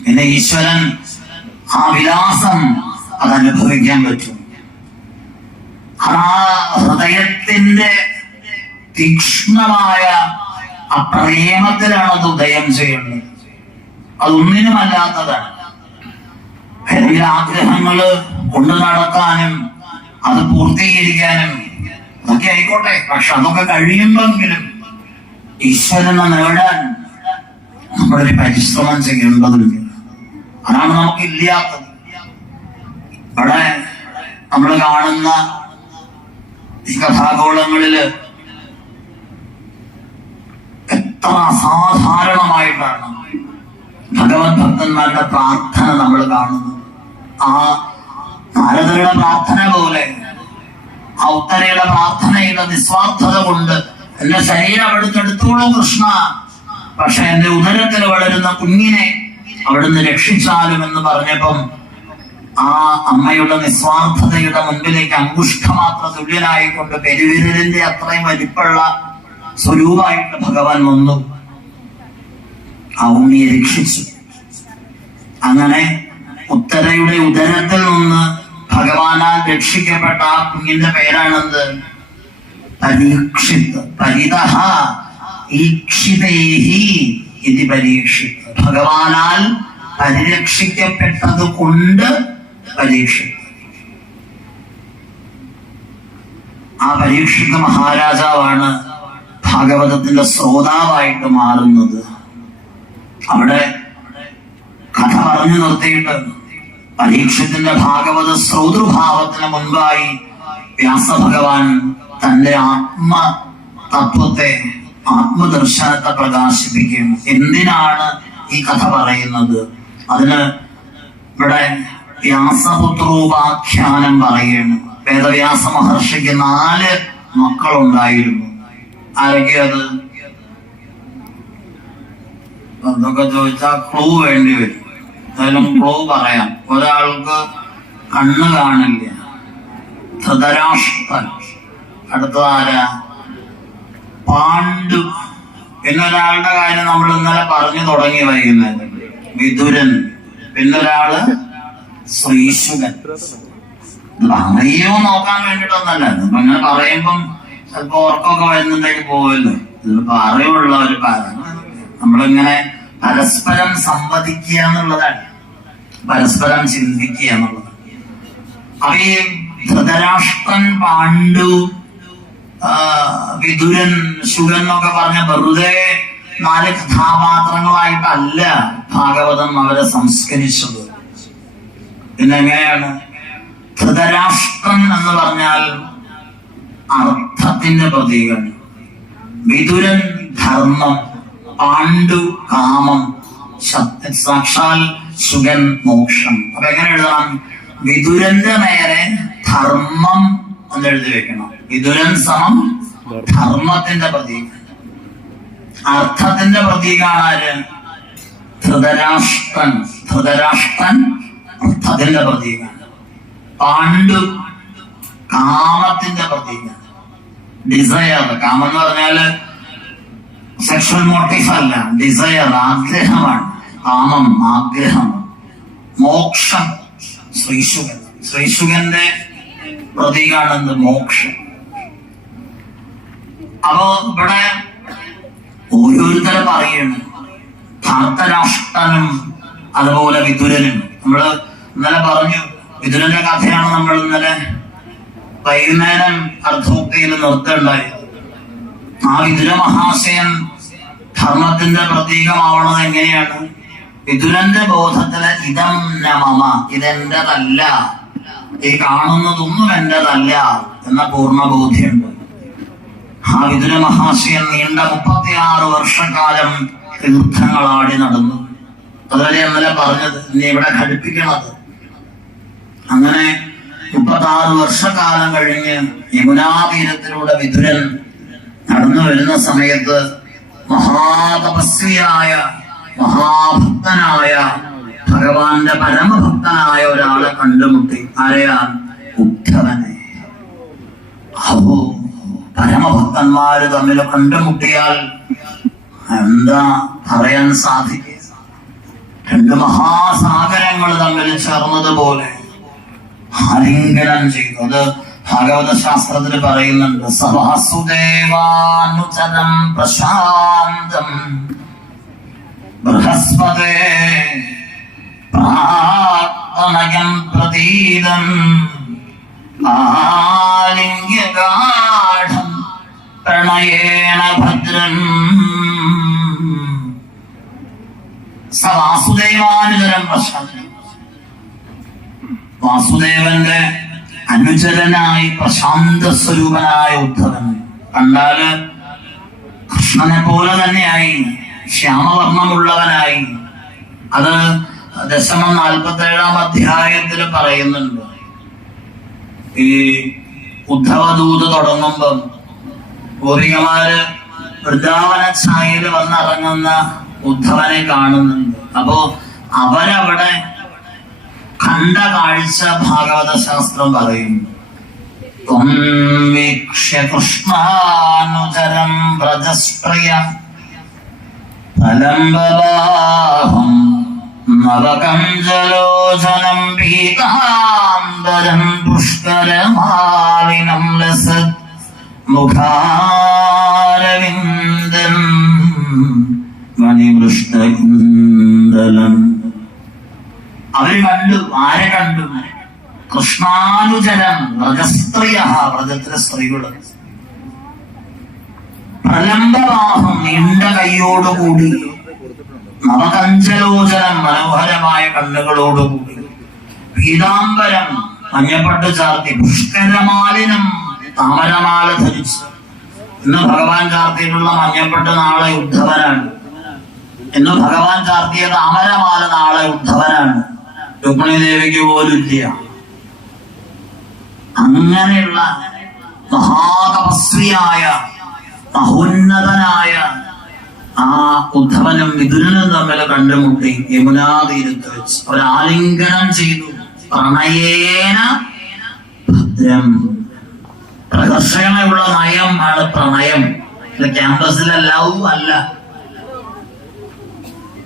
പിന്നെ ഈശ്വരൻ ആ വിലാസം അത് അനുഭവിക്കാൻ പറ്റും. ആ ഹൃദയത്തിന്റെ തീക്ഷ്ണമായ ആ പ്രേമത്തിലാണ് അത് ഉദയം ചെയ്യുന്നത് അതൊന്നിനുമല്ലാത്തതാണ് വേറെ ആഗ്രഹങ്ങൾ കൊണ്ടു നടക്കാനും അത് പൂർത്തീകരിക്കാനും അതൊക്കെ ആയിക്കോട്ടെ. പക്ഷെ അതൊക്കെ കഴിയുമ്പോഴെങ്കിലും ഈശ്വരനെ നേടാൻ നമ്മളൊരു പരിശ്രമം ചെയ്യേണ്ടതുണ്ട്. അതാണ് നമുക്ക് ഇല്ലാത്തത് ഇവിടെ നമ്മൾ കാണുന്ന ഈ കഥാഗോളങ്ങളിൽ എത്ര അസാധാരണമായിട്ടാണ് ഭഗവത് ഭക്തന്മാരുടെ പ്രാർത്ഥന നമ്മൾ കാണുന്നത്. ആ നാരദരുടെ പ്രാർത്ഥന പോലെ ആ ഉത്തരയുടെ പ്രാർത്ഥനയുടെ നിസ്വാർത്ഥത കൊണ്ട് എന്റെ ശരീരം എടുത്തെടുത്തോളൂ കൃഷ്ണ. പക്ഷെ എന്റെ ഉദരത്തിൽ വളരുന്ന കുഞ്ഞിനെ അവിടുന്ന് രക്ഷിച്ചാലും എന്ന് പറഞ്ഞപ്പം ആ അമ്മയുടെ നിസ്വാർത്ഥതയുടെ മുൻപിലേക്ക് അങ്കുഷ്ഠമാത്ര തുല്യനായിക്കൊണ്ട് പെരുവിരലിന്റെ അത്രയും വലിപ്പുള്ള സ്വരൂപമായിട്ട് ഭഗവാൻ വന്നു. ആ ഉണ്ണിയെ രക്ഷിച്ചു. അങ്ങനെ ഉത്തരയുടെ ഉദരത്തിൽ നിന്ന് ഭഗവാനാൽ രക്ഷിക്കപ്പെട്ട ആ കുഞ്ഞിന്റെ പേരാണെന്ത്? പരീക്ഷിത് പരിതഹ ഈക്ഷിതേഹി. ഇത് പരീക്ഷിത് ഭഗവാനാൽ പരിരക്ഷിക്കപ്പെട്ടത് കൊണ്ട് പരീക്ഷിത് ആ പരീക്ഷിത മഹാരാജാവാണ് ഭാഗവതത്തിന്റെ ശ്രോതാവായിട്ട് മാറുന്നത്. അവിടെ കഥ പറഞ്ഞു നിർത്തിയിട്ട് പരീക്ഷത്തിന്റെ ഭാഗവത ശ്രോതൃഭാവത്തിന് മുൻപായി വ്യാസഭഗവാൻ തന്റെ ആത്മ തത്വത്തെ ആത്മദർശനത്തെ പ്രകാശിപ്പിക്കും. എന്തിനാണ് ഈ കഥ പറയുന്നത്? അതിന് ഇവിടെ വ്യാസപുത്രോപാഖ്യാനം പറയുന്നു. വേദവ്യാസ മഹർഷിക്ക് നാല് മക്കളുണ്ടായിരുന്നു. ആരൊക്കെ അത്? അതൊക്കെ ചോദിച്ചാൽ ക്ലൂ വേണ്ടി വരും. എന്തായാലും ക്ലൂ പറയാം. ഒരാൾക്ക് കണ്ണ് കാണില്ല. ധൃതരാഷ്ട്രൻ. അടുത്ത ആരാ? പാണ്ഡു എന്നൊരാളുടെ കാര്യം നമ്മൾ ഇന്നലെ പറഞ്ഞു തുടങ്ങി വൈകുന്നേരം. വിതുരൻ പിന്നൊരാൾ ശ്രീശുകൻ അറിയോ നോക്കാൻ വേണ്ടിട്ടൊന്നല്ല ഇതിപ്പോ പറയുമ്പം ചിലപ്പോ ഉറക്കമൊക്കെ വരുന്നുണ്ടെങ്കിൽ പോവല്ലോ. ഇതിപ്പോ അറിവുള്ള ഒരു നമ്മളിങ്ങനെ പരസ്പരം സംവദിക്കുക എന്നുള്ളതാണ്. പരസ്പരം ചിന്തിക്കുക എന്നുള്ളത്. അപ്പൊ ഈ ധൃതരാഷ്ട്രൻ പാണ്ഡു ആ, വിതുരൻ ശുഗൻ എന്നൊക്കെ പറഞ്ഞ വെറുതെ നാല് കഥാപാത്രങ്ങളായിട്ടല്ല ഭാഗവതം അവരെ സംസ്കരിച്ചത്. പിന്നെങ്ങനെയാണ്? ധൃതരാഷ്ട്രം എന്ന് പറഞ്ഞാൽ അർത്ഥത്തിന്റെ പ്രതീകം. വിതുരൻ ധർമ്മം പാണ്ഡു കാമം സാക്ഷാൽ സുഗൻ മോക്ഷം. അപ്പൊ എങ്ങനെ എഴുതാം? വിതുരന്റെ നേരെ ധർമ്മം എന്ന് എഴുതി വെക്കണം. വിദുരൻ സമം ധർമ്മത്തിന്റെ പ്രതീകം അർത്ഥത്തിന്റെ പ്രതീകമാണ് ആര്? ധൃതരാഷ്ട്രൻ. ധൃതരാഷ്ട്രൻ അർത്ഥത്തിന്റെ പ്രതീകം പാണ്ഡു കാമത്തിന്റെ പ്രതീകം ഡിസയർ. കാമം എന്ന് പറഞ്ഞാൽ സെക്ഷൽ മോട്ടീഫ് അല്ല. ഡിസയർ ആഗ്രഹമാണ്. കാമം ആഗ്രഹം. മോക്ഷം ശ്രീശുഖൻ. ശ്രീശുകന്റെ പ്രതീകാണെന്ത് മോക്ഷം. അപ്പോ ഇവിടെ ഓരോരുത്തരെ പറയാണ് ധാർത്തരാഷ്ട്രനും അതുപോലെ വിതുരനും നമ്മൾ ഇന്നലെ പറഞ്ഞു വിതുരന്റെ കഥയാണ് നമ്മൾ ഇന്നലെ വൈകുന്നേരം അർദ്ധോക്തിയിൽ നിർത്തുണ്ടായത്. ആ വിതുര മഹാശയൻ ധർമ്മത്തിന്റെ പ്രതീകമാവണത് എങ്ങനെയാണ്? വിതുരന്റെ ബോധത്തിൽ ഇതം നമമ ഇതെന്റേതല്ല. ഈ കാണുന്നതൊന്നും എന്റേതല്ല എന്ന പൂർണ ബോധ്യമുണ്ട് ആ വിതുര മഹാശയൻ നീണ്ട മുപ്പത്തിയാറ് വർഷക്കാലം തീർത്ഥങ്ങളാടി നടന്നു. അതുവരെ ഇന്നലെ പറഞ്ഞത് ഇനി ഇവിടെ ഘടിപ്പിക്കണത്. അങ്ങനെ മുപ്പത്താറ് വർഷക്കാലം കഴിഞ്ഞ് യമുനാതീരത്തിലൂടെ വിതുരൻ നടന്നു വരുന്ന സമയത്ത് മഹാതപസ്വിയായ മഹാഭക്തനായ ഭഗവാന്റെ പരമഭക്തനായ ഒരാളെ കണ്ടുമുട്ടി. ആരെയാ? ഉദ്ധവനെ. ഓ പരമഭക്തന്മാര് തമ്മിൽ കണ്ടുമുട്ടിയാൽ എന്താ പറയാൻ സാധിക്കുക രണ്ട് മഹാസാഗരങ്ങൾ തമ്മിൽ ചേർന്നതുപോലെ ആലിംഗനം ചെയ്തു. അത് ഭാഗവത ശാസ്ത്രത്തിൽ പറയുന്നുണ്ട്. സവാസുദേവാനുചരം പ്രശാന്തം. ബൃഹസ്പതേ പ്രാപ്തനയം പ്രതീതം ആലിംഗ്യഗാഠം പ്രണയേണ ഭദ്രൻ. സ വാസുദേവാനുചരം പ്രശാന്തം വാസുദേവന്റെ അനുചരനായി പ്രശാന്ത സ്വരൂപനായ ഉദ്ധവൻ. കണ്ടാൽ കൃഷ്ണനെ പോലെ തന്നെയായി ശ്യാമവർണമുള്ളവനായി. അത് ദശമം നാൽപ്പത്തി ഏഴാം അധ്യായത്തിൽ പറയുന്നുണ്ട്. ഈ ഉദ്ധവദൂത് തുടങ്ങുമ്പം ഗോപികമാര് വൃന്ദാവന ഛായയിൽ വന്നിറങ്ങുന്ന ഉദ്ധവനെ കാണുന്നുണ്ട്. അപ്പോ അവരവിടെ കണ്ട കാഴ്ച ഭാഗവത ശാസ്ത്രം പറയുന്നു വീക്ഷ്യ കൃഷ്ണാനുചരം വ്രജസ്പ്രിയ. ഫലംബാഹം നവകഞ്ചലോചനം പീതാംബരം പുഷ്കരമാലിനം ലസത് മുഖാരവിന്ദം മണിമൃഷ്ടകുണ്ടലം അവർ കണ്ടു ആരെ കണ്ടു? കൃഷ്ണാനുചരം വ്രജസ്ത്രീയ വ്രജത്തിലെ സ്ത്രീകൾ. പ്രലംബവാഹം നീണ്ട കൈയോടുകൂടി നവകഞ്ചലോചനം മനോഹരമായ കണ്ണുകളോടുകൂടി പീതാംബരം മഞ്ഞപ്പട്ട് ചാർത്തി പുഷ്കരമാലിനം താമരമാല ധരിച്ച്. ഇന്ന് ഭഗവാൻ ചാർത്തിയിട്ടുള്ള മഞ്ഞപ്പട്ട് നാളെ ഉദ്ധവനാണ്. ഇന്ന് ഭഗവാൻ ചാർത്തിയ താമരമാല നാളെ ഉദ്ധവനാണ്. രുക്മിണി ദേവിക്ക് പോലും ഇല്ല അങ്ങനെയുള്ള മഹാതപസ്വിയായ മഹോന്നതനായ ആ ഉദ്ധവനും മിഥുനനും തമ്മിൽ കണ്ടുമുട്ടി യമുനാ തീരത്ത് വെച്ച് ഒരാലിംഗനം ചെയ്തു. പ്രണയേന ഭദ്രം. പ്രദർശനമുള്ള നയം ആണ് പ്രണയം ക്യാമ്പസിലെ ലവ് അല്ല.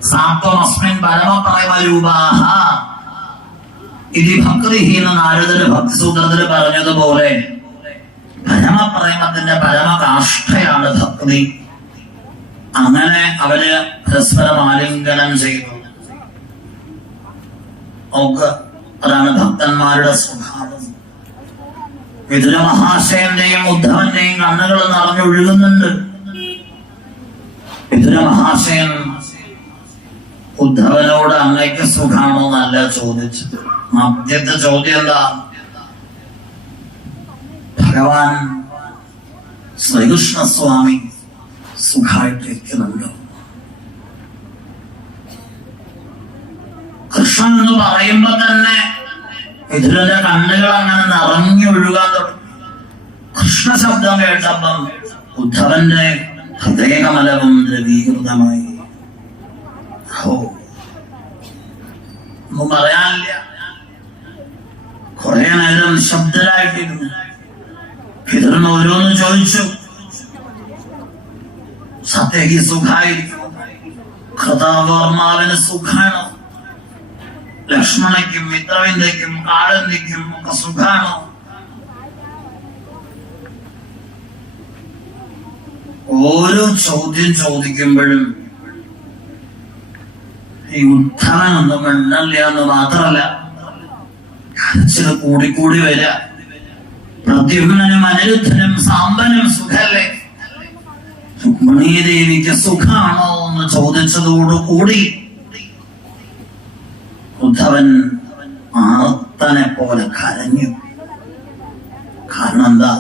സാത്വമസ്മിൻ പരമപ്രേമ രൂപാഹ ഇതി ഭക്തിഹി നാരദര് ഭക്തിസൂത്രത്തിൽ പറഞ്ഞതുപോലെ പരമപ്രേമത്തിന്റെ പരമകാഷ്ഠയാണ് ഭക്തി. അങ്ങനെ അവർ പരസ്പരം ആലിംഗനം ചെയ്യുന്നു. അതാണ് ഭക്തന്മാരുടെ സ്വഭാവം. വിതുര മഹാശയന്റെയും ഉദ്ധവന്റെയും കണ്ണുകൾ നിറഞ്ഞൊഴുകുന്നുണ്ട് വിതുര മഹാശയൻ ഉദ്ധവനോട് അങ്ങയ്ക്ക് സുഖാണോ എന്നല്ല ചോദിച്ചത്. ആദ്യത്തെ ചോദ്യം എന്താ? ഭഗവാൻ ശ്രീകൃഷ്ണസ്വാമി. സുഖമായിട്ടിരിക്കുന്നുണ്ടോ? കൃഷ്ണൻ എന്ന് പറയുമ്പോ തന്നെ ഇതിലെ കണ്ണുകൾ അങ്ങനെ നിറഞ്ഞൊഴുകാൻ തുടങ്ങി. കൃഷ്ണ ശബ്ദം കേട്ടപ്പം ഉദ്ധവന്റെ ഹൃദയകമലവും ദ്രവീകൃതമായി. ഓ ഒന്നും പറയാനില്ല. കുറെ നേരം നിശബ്ദരായിട്ടിരുന്നു. പിതൃന്ന് ഓരോന്ന് ചോദിച്ചു. സത്യക്ക് സുഖായിരിക്കും കഥാവർമാവിന് സുഖാണോ. ലക്ഷ്മണയ്ക്കും മിത്രവിന്ദയ്ക്കും കാളന്തിക്കും ഒക്കെ സുഖാണോ. ഓരോ ചോദ്യം ചോദിക്കുമ്പോഴും ഈ ഉദ്ധവനൊന്നും എണ്ണല്ല എന്ന് മാത്രമല്ല കരച്ചിൽ കൂടിക്കൂടി വരിക പ്രദ്യുമ്നും അനിരുദ്ധനും സാമ്പനും സുഖല്ലേ? രുക്മിണീ ദേവിക്ക് സുഖാണോ എന്ന് ചോദിച്ചതോടുകൂടി ഉദ്ധവൻ ആർത്തനെ പോലെ കരഞ്ഞു. കാരണം എന്താ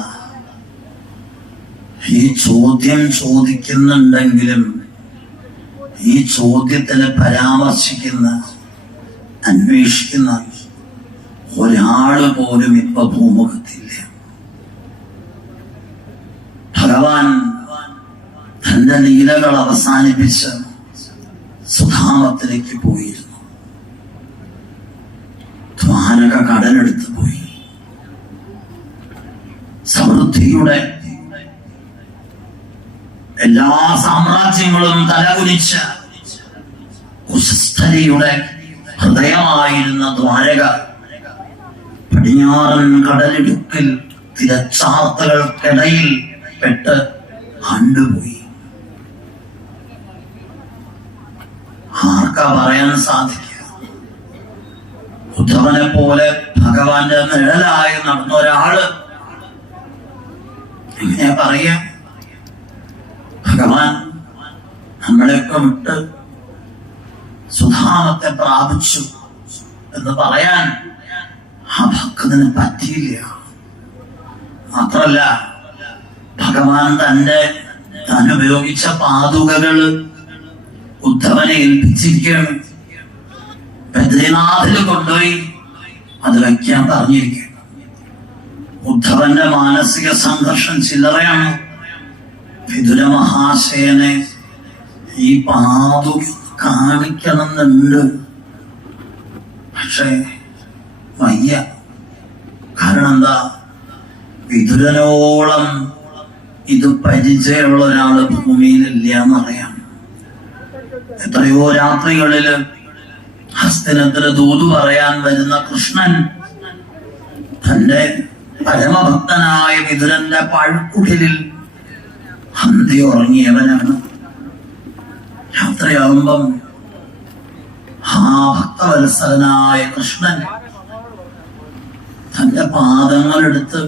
ഈ ചോദ്യം ചോദിക്കുന്നുണ്ടെങ്കിലും ഈ ചോദ്യത്തിനെ പരാമർശിക്കുന്ന അന്വേഷിക്കുന്ന ഒരാൾ പോലും ഇപ്പൊ ഭൂമുഖത്തില്ല. ഭഗവാൻ തന്റെ ലീലകൾ അവസാനിപ്പിച്ച് സുധാമത്തിലേക്ക് പോയിരുന്നു. ദ്വാരക കടലെടുത്ത് പോയി. സമൃദ്ധിയുടെ എല്ലാ സാമ്രാജ്യങ്ങളും തലകുനിച്ച് കുശസ്ഥലിയുടെ ഹൃദയമായിരുന്ന ദ്വാരക പടിഞ്ഞാറൻ കടലിടുക്കിൽ തിരച്ചാർത്തകൾക്കിടയിൽ പെട്ട് കണ്ടുപോയി ആർക്കാ പറയാൻ സാധിക്കുക ഉദ്ധവനെ പോലെ ഭഗവാന്റെ നിഴലായി നടന്ന ഒരാൾ എങ്ങനെയാ പറയാ? ഭഗവാൻ നമ്മളെയൊക്കെ വിട്ട് സുധാമത്തെ പ്രാപിച്ചു എന്ന് പറയാൻ ആ ഭക്തന് പറ്റിയില്ല. മാത്രല്ല ഭഗവാൻ തന്റെ താൻ ഉപയോഗിച്ച പാതുകകൾ ഉദ്ധവനെ ഏൽപ്പിച്ചിരിക്കുകയാണ്. ബദ്രീനാഥിൽ കൊണ്ടുപോയി അത് വയ്ക്കാൻ പറഞ്ഞിരിക്കുകയാണ്. ഉദ്ധവന്റെ മാനസിക സംഘർഷം ചില്ലറയാണ്. വിതുര മഹാശയനെ ഈ പാതു കാണിക്കണമെന്നുണ്ട്. പക്ഷേ വയ്യ. കാരണം എന്താ വിതുരനോളം ഇത് പരിചയമുള്ള ഒരാൾ ഭൂമിയിലില്ല എന്നറിയാം. എത്രയോ രാത്രികളിൽ ഹസ്തനത്തിന് ദൂതു പറയാൻ വരുന്ന കൃഷ്ണൻ തന്റെ പരമഭക്തനായ വിതുരന്റെ പഴുക്കുടിലിൽ ഹന്തി ഉറങ്ങിയവനാണ് രാത്രിയാകുമ്പം ആ ഭക്തവത്സരനായ കൃഷ്ണൻ തന്റെ പാദങ്ങളെടുത്ത്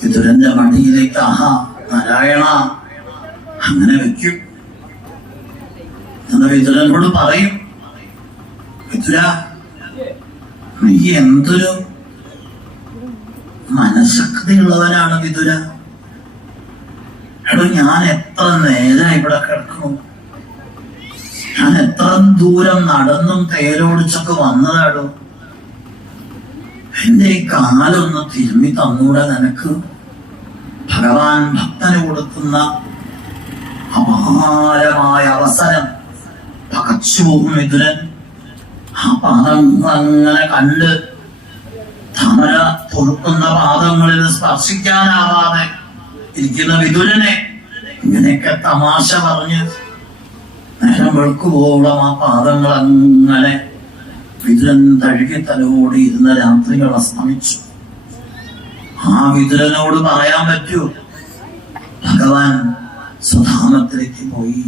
വിതുരന്റെ മടിയിലേക്ക് ആഹാ നാരായണ അങ്ങനെ വെക്കും. എന്ന് വിതുരനോട് പറയും. വിതുര നീ എന്തൊരു മനഃശക്തിയുള്ളവനാണ് വിതുര എടോ ഞാൻ എത്ര നേരം ഇവിടെ കിടക്കും? ഞാൻ എത്ര ദൂരം നടന്നും തേരോടിച്ചൊക്കെ വന്നതാടോ? എന്റെ ഈ കാലൊന്ന് തിരുമ്മി തന്നൂടെ നിനക്ക്? ഭഗവാൻ ഭക്തന് കൊടുക്കുന്ന അപാരമായ അവസരം. പകച്ചു പോകും വിതുരൻ ആ പാദം അങ്ങനെ കണ്ട് താമര പൊറുക്കുന്ന പാദങ്ങളിൽ സ്പർശിക്കാനാവാതെ ഇരിക്കുന്ന വിതുരനെ ഇങ്ങനെയൊക്കെ തമാശ പറഞ്ഞ് നേരം വെളുക്കുവോളം ആ പാദങ്ങൾ അങ്ങനെ വിതുരൻ തഴുകി തലോടി ഇരുന്ന രാത്രികൾ അസ്തമിച്ചു. ആ വിതുരനോട് പറയാൻ പറ്റൂ ഭഗവാൻ സുധാമത്തിലേക്ക് പോയി.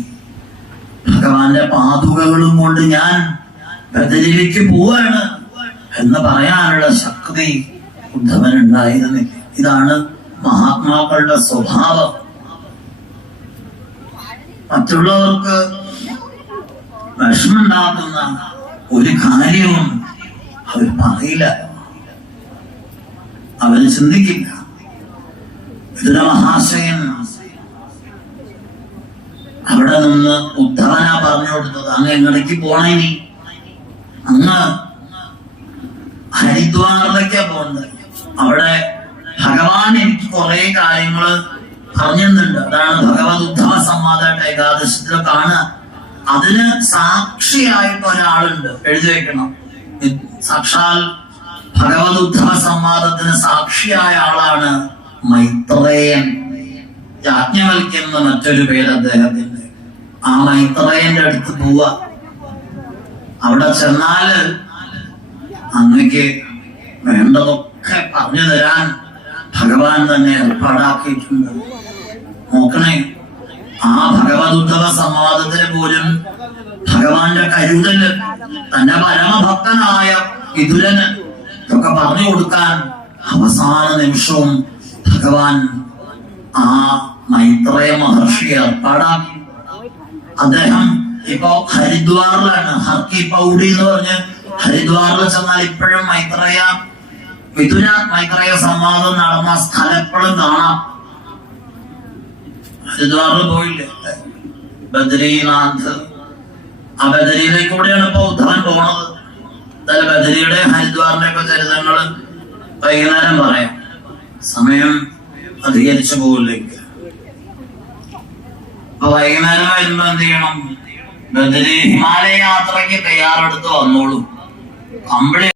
ഭഗവാന്റെ പാതുകകളും കൊണ്ട് ഞാൻ ബദലിലേക്ക് പോവാണ് എന്ന് പറയാനുള്ള ശക്തി ഉദ്ധവനുണ്ടായിരുന്നില്ല ഇതാണ് മഹാത്മാക്കളുടെ സ്വഭാവം. മറ്റുള്ളവർക്ക് വിഷമുണ്ടാക്കുന്ന ഒരു കാര്യവും അവർ പറയില്ല. അവർ ചിന്തിക്കില്ല. മഹാശയൻ അവിടെ നിന്ന് ഉദ്ധവന പറഞ്ഞു കൊടുത്തത്. അങ്ങ് എങ്ങടേക്ക് പോണേനി അങ്ങ് ഹരിദ്വാറിലേക്കാ പോകുന്നത് അവിടെ ഭഗവാൻ എനിക്ക് കുറെ കാര്യങ്ങൾ പറഞ്ഞു തന്നിട്ടുണ്ട് അതാണ് ഭഗവത് ഉദ്ധവ സംവാദമായിട്ട് ഏകാദശത്തിലെ കാണുക. അതിന് സാക്ഷിയായിട്ട് ഒരാളുണ്ട്. എഴുതി വെക്കണം. സാക്ഷാൽ ഭഗവത് ഉദ്ധവ സംവാദത്തിന് സാക്ഷിയായ ആളാണ് മൈത്രേയൻ. യാജ്ഞവൽക്കുന്ന മറ്റൊരു പേര് അദ്ദേഹത്തിന്റെ ആ മൈത്രേയന്റെ അടുത്ത് പോവുക അവിടെ ചെന്നാൽ അങ്ങക്ക് വേണ്ടതൊക്കെ പറഞ്ഞു തരാൻ ഭഗവാൻ തന്നെ ഏർപ്പാടാക്കിയിട്ടുണ്ട്. നോക്കണേ ആ ഭഗവത് ഉദ്ധവ സംവാദത്തിന് പോലും ഭഗവാന്റെ കരുതൽ തന്റെ പരമഭക്തനായ വിതുരന് ഇതൊക്കെ പറഞ്ഞു കൊടുക്കാൻ അവസാന നിമിഷവും ഭഗവാൻ ആ മൈത്രേയ മഹർഷിയെ ഏർപ്പാടാക്കി. അദ്ദേഹം ഇപ്പോ ഹരിദ്വാറിലാണ്. ഹർക്കി പൗഡി എന്ന് പറഞ്ഞ് ഹരിദ്വാറിൽ ചെന്നാൽ ഇപ്പോഴും മൈത്രയ മിഥുന മൈത്രയ സംവാദം നടന്ന സ്ഥലപ്പോഴും കാണാം. ഹരിദ്വാറിൽ പോയില്ലേ? ബദ്രീനാഥ്. ആ ബദരിയിലേക്ക് കൂടെയാണ് ഇപ്പൊ ഉദ്ധവൻ പോണത്. എന്തായാലും ബദരിയുടെ ഹരിദ്വാറിന്റെ ഒക്കെ ചരിത്രങ്ങൾ വൈകുന്നേരം പറയാം. സമയം അധികരിച്ചു പോകില്ലെങ്കിൽ അപ്പൊ വൈകുന്നേരം വരുമ്പോ എന്ത് ചെയ്യണം? ബദരി ഹിമാലയ യാത്രയ്ക്ക് തയ്യാറെടുത്ത് വന്നോളൂ. കമ്പിളി